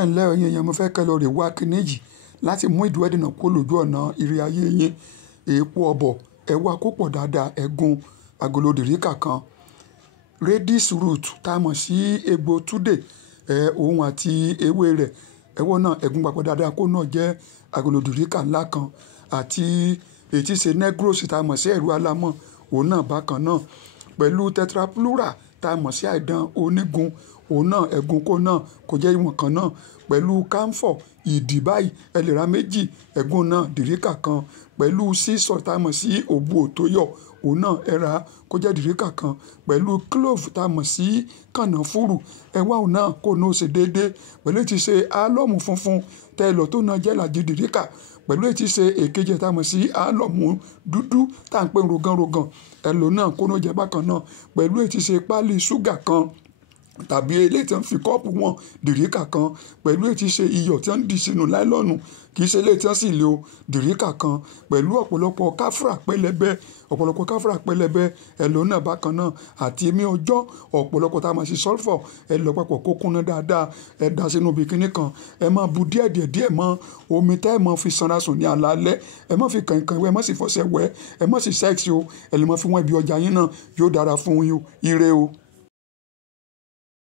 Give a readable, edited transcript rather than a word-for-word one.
ẹ ǹlẹ́ ẹ̀yin èèyàn, mo fẹ́ kẹ́ lọ rè wá kíní yìí láti mú ìdúró ìdènà kó lójú ọ̀nà ìrìn ayé yín. Èèpo ọ̀bọ̀ ẹ wá kó pọ̀ dáadáa, ẹ̀gún agolo dìríkà kan. Redis root tá a mọ̀ sí egbò túdè, òun àti ewé rẹ̀ ẹ̀wọ́ náà ẹ̀gún papọ̀ dáadáa kó náà jẹ́ agolo dìríkà ńlá kan. Àti èyí tí ṣe negros tá a mọ̀ sí ẹ̀rù alámọ̀, òun náà bákan náà. Pẹ̀lú tetraplural tá a mọ̀ sí àìdán onígun, òun náà ẹ̀gún kó náà kó jẹ́ ìwọ̀n kan náà. Pẹ̀lú camphor ìdì báyìí ẹ lè ra méjì, ẹ̀gún náà dìríkà kan. Pẹ̀lú sea salt tá a mọ̀ sí òbu òtóyọ̀, òun náà ẹ ra kó jẹ́ dìríkà kan. Pẹ̀lú clove tá a mọ̀ sí kànáfùrù, ẹ wá òun náà kó náà ṣe déédéé. Pẹ̀lú èyí tí ṣe álọ́mù funfun tẹ́ lọ tó náà jẹ́ ìlàjì dìríkà. Pẹ̀lú èyí tí ṣe èkejì tá a mọ̀ sí álọ́mù dúdú tá à ń pè rogan ẹ lò náà kó náà jẹ́ bákan náà. Pẹ̀lú èyí tí ṣe páálí ṣúgà kan tàbí eléyìí tí wọ́n fi kọ́ọ̀pù wọn dìríkà kan. Pẹ̀lú èyí tí ṣe iyọ̀ tí wọ́n dì sínú láìlọ́ọ̀nù, kì í ṣe eléyìí tí wọ́n sì lò dìríkà kan. Pẹ̀lú ọ̀pọ̀lọpọ̀ káfrà pẹlẹbẹ ẹ lò náà bákan náà. Àti èmi ọjọ́ ọ̀pọ̀lọpọ̀ tá a mọ̀ sí sulfur ẹ lọ papọ̀ kó kúnná dáadáa, ẹ dà sínú ibi kíní kan. Ẹ máa bu díẹ̀ mọ́ omi tẹ́ ẹ máa fi sanra sùn ní alaalẹ́. Ẹ má fi kànkàn wẹ̀, ẹ má sì fọṣẹ wẹ̀, ẹ má sì sẹ́ẹ̀sì o. Ẹ lè máa fi wọ́n ibi ọjà yín náà, yóò dára fún yín o. Ire o.